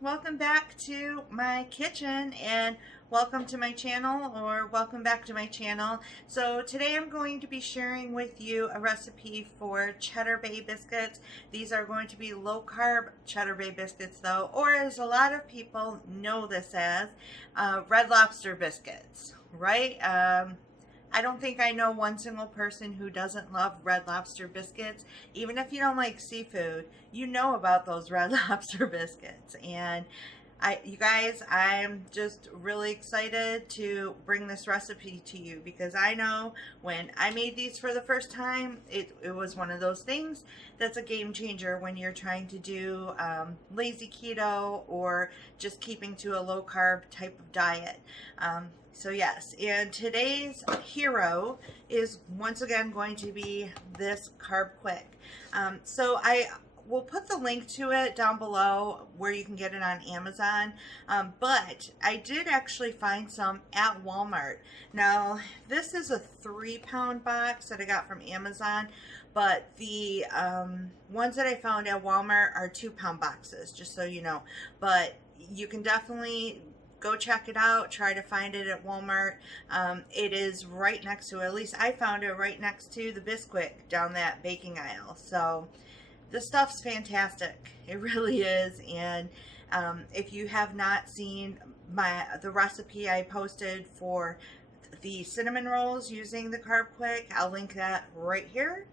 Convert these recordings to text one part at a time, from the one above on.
welcome back to my kitchen and welcome to my channel, or welcome back to my channel. So today I'm going to be sharing with you a recipe for Cheddar Bay biscuits. These are going to be low carb Cheddar Bay biscuits though, or as a lot of people know this as, Red Lobster biscuits, right? I don't think I know one single person who doesn't love Red Lobster biscuits. Even if you don't like seafood, you know about those Red Lobster biscuits. And you guys, I'm just really excited to bring this recipe to you because I know when I made these for the first time, it was one of those things that's a game changer when you're trying to do lazy keto or just keeping to a low carb type of diet. So yes, and today's hero is once again going to be this Carbquik. So I will put the link to it down below where you can get it on Amazon. But I did actually find some at Walmart. Now, this is a 3-pound box that I got from Amazon, but the ones that I found at Walmart are 2-pound boxes, just so you know. But you can definitely go check it out. Try to find it at Walmart. It is right next to, at least I found it right next to the Biscuits down that baking aisle. So this stuff's fantastic. It really is. And if you have not seen the recipe I posted for the cinnamon rolls using the Carbquik, I'll link that right here.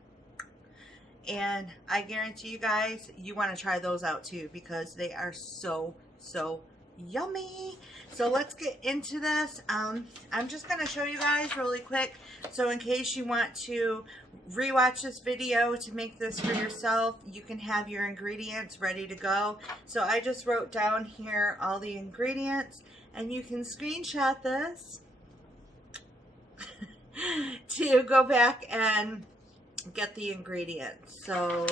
And I guarantee you guys, you want to try those out too because they are so yummy. So let's get into this. I'm just going to show you guys really quick, so in case you want to rewatch this video to make this for yourself, you can have your ingredients ready to go. So I just wrote down here all the ingredients, and you can screenshot this to go back and get the ingredients. So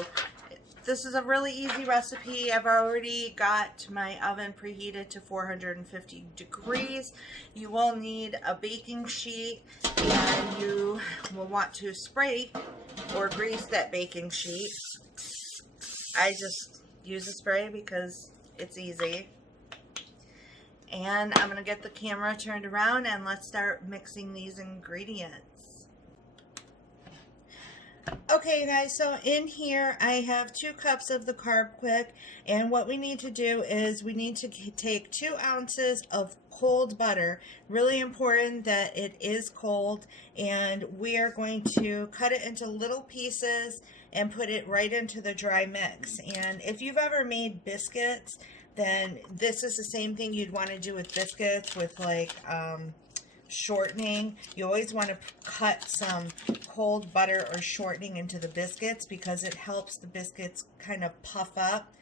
this is a really easy recipe. I've already got my oven preheated to 450 degrees. You will need a baking sheet, and you will want to spray or grease that baking sheet. I just use a spray because it's easy. And I'm going to get the camera turned around and let's start mixing these ingredients. Okay, you guys, so in here I have 2 cups of the Carbquik, and what we need to do is we need to take 2 ounces of cold butter. Really important that it is cold, and we are going to cut it into little pieces and put it right into the dry mix. And if you've ever made biscuits, then this is the same thing you'd want to do with biscuits with like shortening. You always want to cut some cold butter or shortening into the biscuits because it helps the biscuits kind of puff up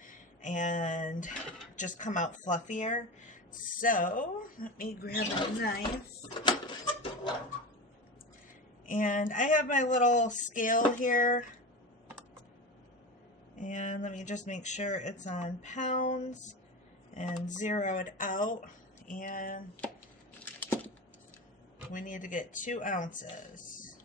and just come out fluffier. So let me grab a knife, and I have my little scale here, and let me just make sure it's on pounds and zero it out. And we need to get 2 ounces.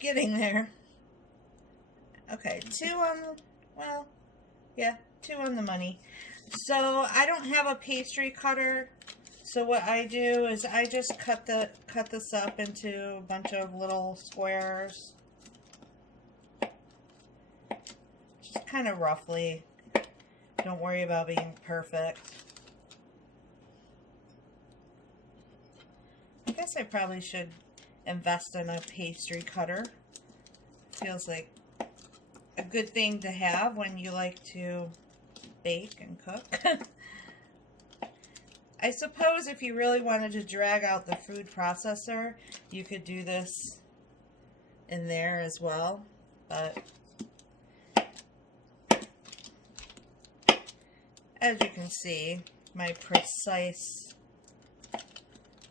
Getting there. Okay, 2 on the, well, yeah, 2 on the money. So I don't have a pastry cutter. So what I do is I just cut this up into a bunch of little squares. Just kind of roughly. Don't worry about being perfect. I guess I probably should invest in a pastry cutter. Feels like a good thing to have when you like to bake and cook. I suppose if you really wanted to drag out the food processor, you could do this in there as well, but as you can see, my precise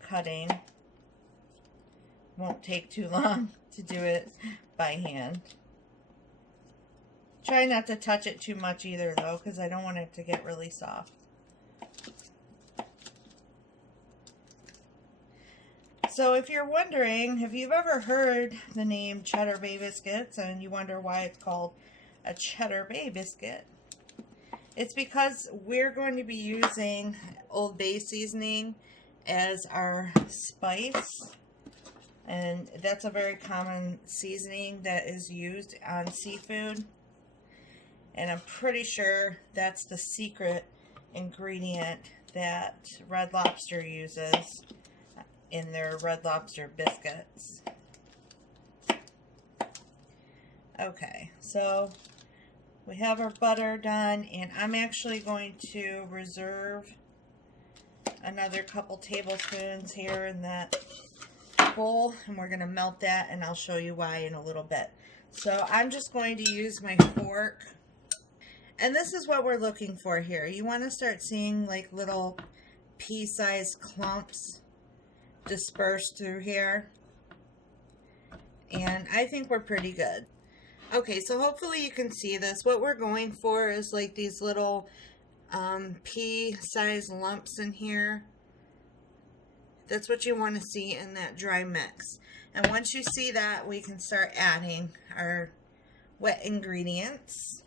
cutting won't take too long to do it by hand. Try not to touch it too much either though, because I don't want it to get really soft. So if you're wondering, if you've ever heard the name Cheddar Bay Biscuits and you wonder why it's called a Cheddar Bay Biscuit, it's because we're going to be using Old Bay seasoning as our spice. And that's a very common seasoning that is used on seafood. And I'm pretty sure that's the secret ingredient that Red Lobster uses in their Red Lobster biscuits. Okay, so we have our butter done, and I'm actually going to reserve another couple tablespoons here in that bowl, and we're going to melt that, and I'll show you why in a little bit. So I'm just going to use my fork, and this is what we're looking for here. You want to start seeing like little pea-sized clumps dispersed through here, and I think we're pretty good. Okay, so hopefully you can see this. What we're going for is like these little pea-sized lumps in here. That's what you want to see in that dry mix. And once you see that, we can start adding our wet ingredients,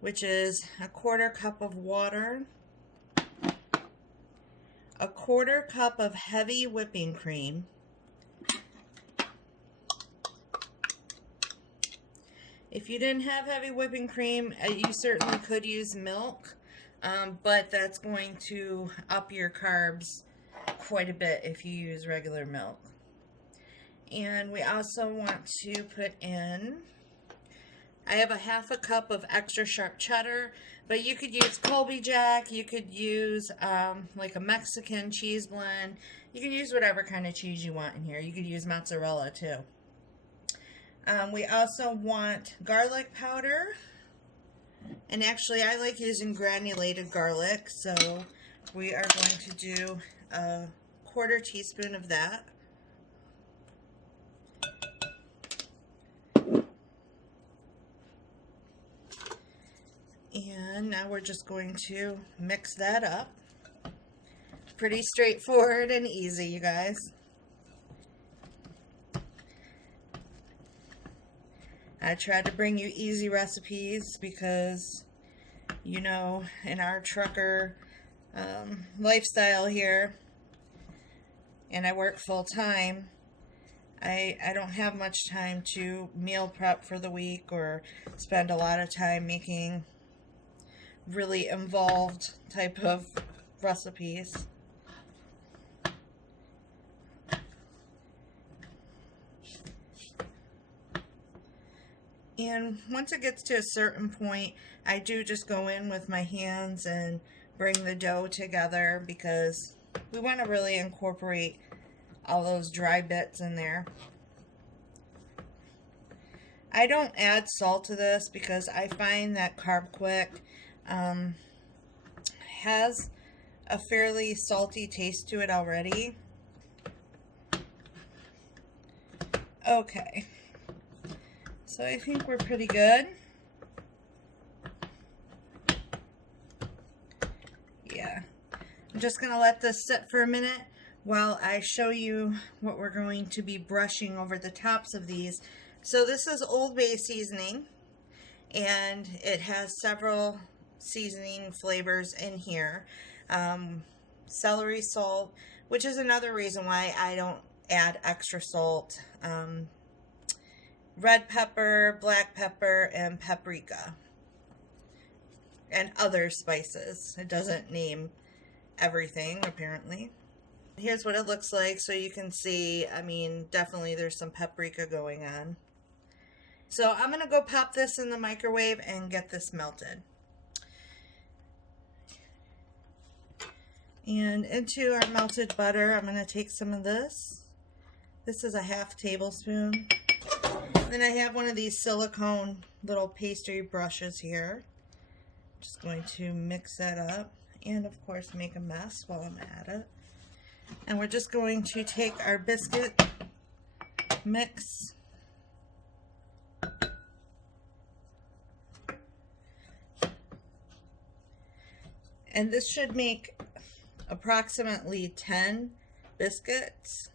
which is a 1/4 cup of water, a 1/4 cup of heavy whipping cream, if you didn't have heavy whipping cream, you certainly could use milk, but that's going to up your carbs quite a bit if you use regular milk. And we also want to put in, I have a 1/2 cup of extra sharp cheddar, but you could use Colby Jack, you could use like a Mexican cheese blend, you can use whatever kind of cheese you want in here. You could use mozzarella too. We also want garlic powder, and actually I like using granulated garlic, so we are going to do a 1/4 teaspoon of that. And now we're just going to mix that up. Pretty straightforward and easy, you guys. I tried to bring you easy recipes because, you know, in our trucker lifestyle here, and I work full time, I don't have much time to meal prep for the week or spend a lot of time making really involved type of recipes. And once it gets to a certain point, I do just go in with my hands and bring the dough together because we want to really incorporate all those dry bits in there. I don't add salt to this because I find that Carbquik has a fairly salty taste to it already. Okay. So I think we're pretty good. Yeah. I'm just going to let this sit for a minute while I show you what we're going to be brushing over the tops of these. So this is Old Bay seasoning, and it has several seasoning flavors in here. Celery salt, which is another reason why I don't add extra salt. Red pepper, black pepper, and paprika, and other spices. It doesn't name everything, apparently. Here's what it looks like, so you can see, I mean, definitely there's some paprika going on. So I'm going to go pop this in the microwave and get this melted. And into our melted butter, I'm going to take some of this. This is a 1/2 tablespoon. Then I have one of these silicone little pastry brushes here. Just going to mix that up and of course make a mess while I'm at it. And we're just going to take our biscuit mix and this should make approximately 10 Biscuits.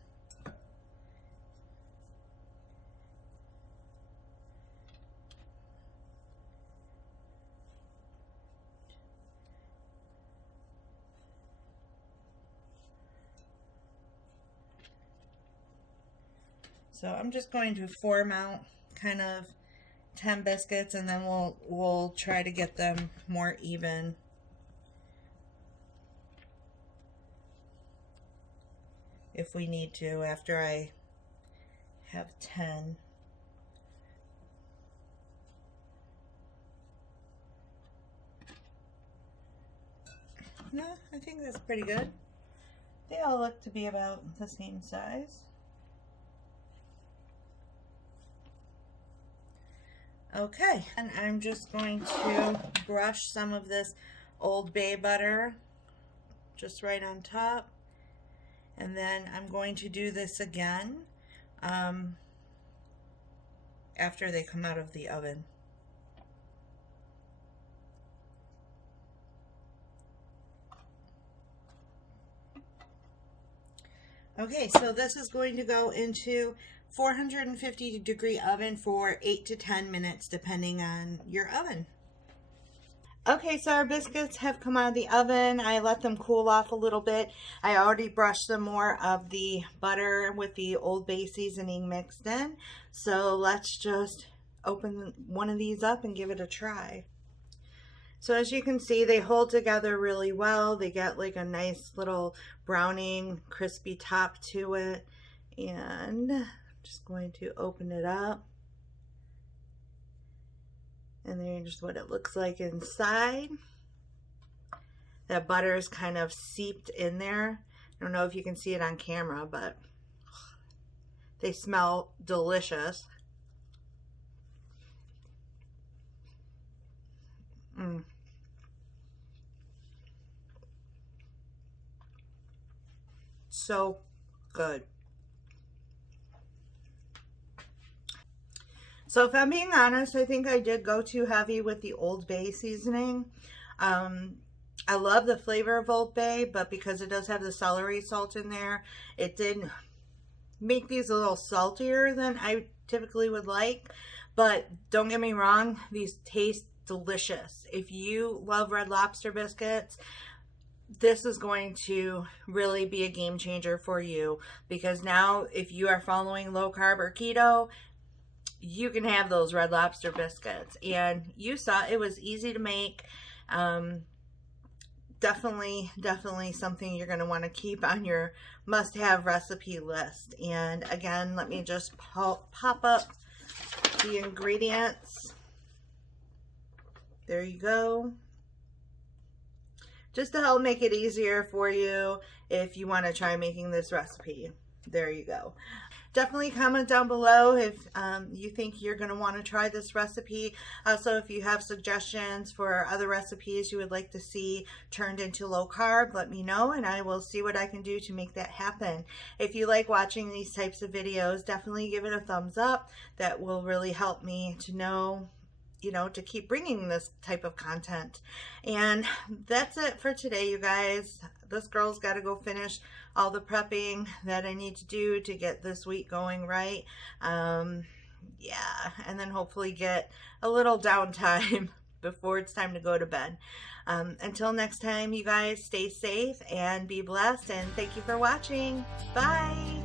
So I'm just going to form out kind of 10 biscuits, and then we'll try to get them more even. If we need to, after I have 10. No, I think that's pretty good. They all look to be about the same size. Okay, and I'm just going to brush some of this Old Bay butter just right on top. And then I'm going to do this again after they come out of the oven. Okay, so this is going to go into 450-degree oven for 8 to 10 minutes, depending on your oven. Okay, so our biscuits have come out of the oven. I let them cool off a little bit. I already brushed some more of the butter with the Old Bay seasoning mixed in. So let's just open one of these up and give it a try. So as you can see, they hold together really well. They get like a nice little browning, crispy top to it. And I'm just going to open it up. And there's what it looks like inside. That butter is kind of seeped in there. I don't know if you can see it on camera, but they smell delicious. So good. So if I'm being honest, I think I did go too heavy with the Old Bay seasoning. I love the flavor of Old Bay, but because it does have the celery salt in there, it did make these a little saltier than I typically would like. But don't get me wrong, these taste delicious. If you love Red Lobster biscuits, this is going to really be a game changer for you, because now if you are following low carb or keto, you can have those Red Lobster biscuits. And you saw it was easy to make. Definitely something you're going to want to keep on your must-have recipe list. And again, let me just pop up the ingredients. There you go. Just to help make it easier for you if you want to try making this recipe. There you go. Definitely comment down below if you think you're going to want to try this recipe. Also, if you have suggestions for other recipes you would like to see turned into low carb, let me know and I will see what I can do to make that happen. If you like watching these types of videos, definitely give it a thumbs up. That will really help me to know, to keep bringing this type of content. And that's it for today, you guys. This girl's got to go finish all the prepping that I need to do to get this week going right. Yeah, and then hopefully get a little downtime before it's time to go to bed. Until next time, you guys, stay safe and be blessed, and thank you for watching. Bye.